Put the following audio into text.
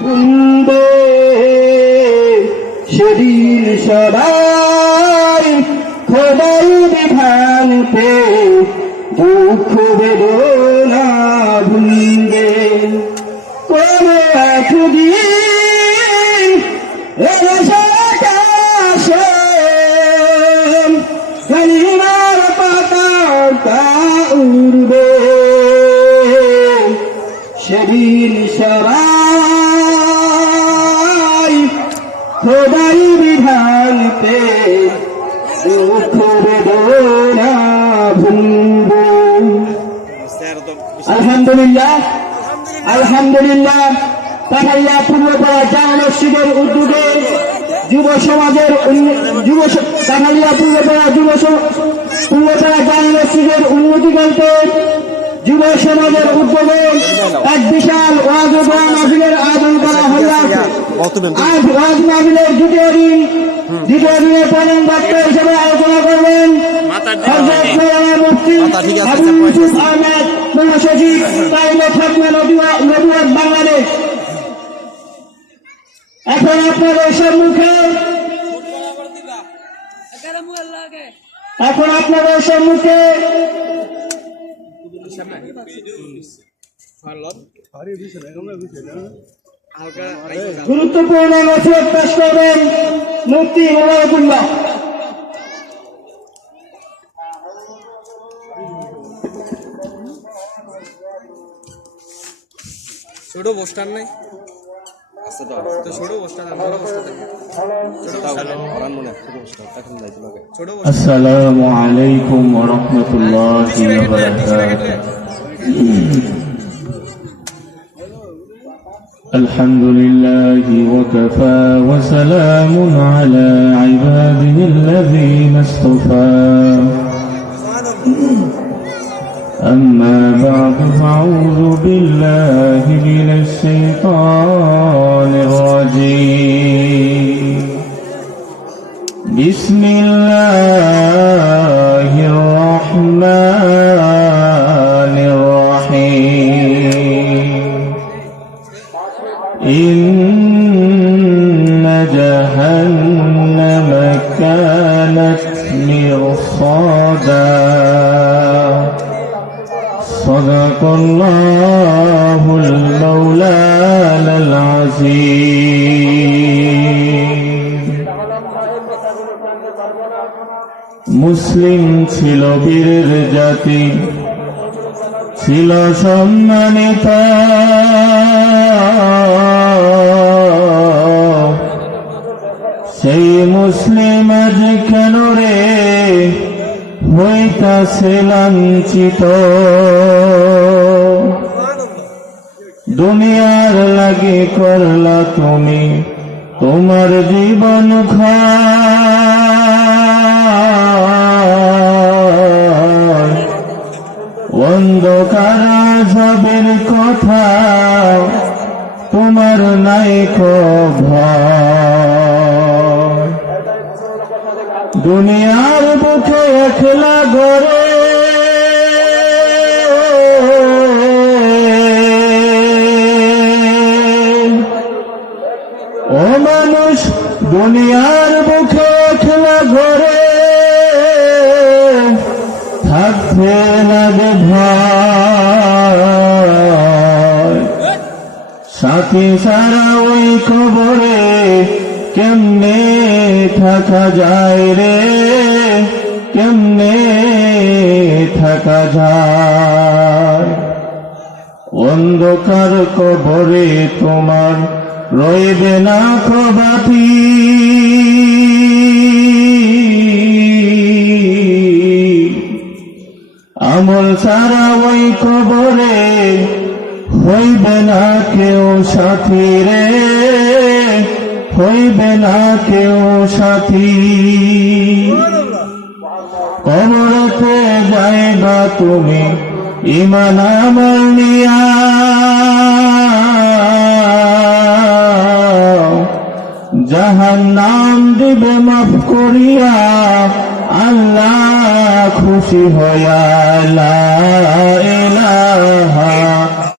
শুনবে সেদিন সবাই খোদার বিধান পে দুঃখ বেদনা ভুলবে কোন একদিন কালিমার পতাকা উড়বে সেদিন সবাই খোদার বিধান পে দুঃখ বেদনা ভুলবে। আলহামদুলিল্লাহ আলহামদুলিল্লাহ পাঠাইয়া পূর্বপাড়া জামে মসজিদের উদ্যোগে যুব সমাজের পাঠাইয়া পূর্বপাড়া জামে মসজিদের উন্নতি করতে যুব সমাজের উদ্যোগে এক বিশাল ওয়াজ ও দোয়া মাহফিলের আয়োজন করা হয়েছে। আজ ওয়াজ মাহফিলের দ্বিতীয় দিনের প্রধান বক্তা হিসেবে আলোচনা করবেন মুফতি আবু ইউসুফ আহমেদ মহাসচিব তাইলে ফাতমা নদীওয়াত বাংলাদেশ। এখন আপনাদের সম্মুখে গুরুত্বপূর্ণ নসিহত পেশ করবেন মুফতি মোবারকুল্লাহ। ছোট পোস্টার নাই আসসালামু আলাইকুম ওয়া রাহমাতুল্লাহি ওয়া বারাকাতুহু। আলহামদুলিল্লাহি ওয়া কাফা ওয়া সালামুন আলা ইবাদিহিল্লাযীনা ইসতাফা। أما بعد فأعوذ بالله من الشيطان الرجيم. بسم الله الرحمن الرحيم. إن جهنم كانت مرصادا. صدق الله المولانا العظيم. মুসলিম ছিল বীরের জাতি, ছিল সম্মানিত, সেই মুসলিম আজ কেন রে হইতাছে লাঞ্ছিত। দুনিয়ার লাগি করলা তুমি তোমার জীবন ক্ষয়। অন্ধকার আযাবের কথা তোমার নাই ভয়। দুনিয়ার বুকে একলা ঘরে ও মানুষ, দুনিয়ার বুকে একলা ঘরে থাকতে লাগে ভয়। সাথী সারা ওই কবরে কেমনে থাকা যায় রে, কেমনে থাকা যায়। অন্ধকার কবরে তোমার রইবে না বাতি, আমল সারা ওই কবরে হইবে না কেউ সাথী রে, হইবে না কেউ সাথী। কবরতে যাইবা তুমি ঈমান আমল নিয়া, জাহান্নাম দিবে মাফ করিয়া আল্লাহ খুশি হইয়া লা ইলাহা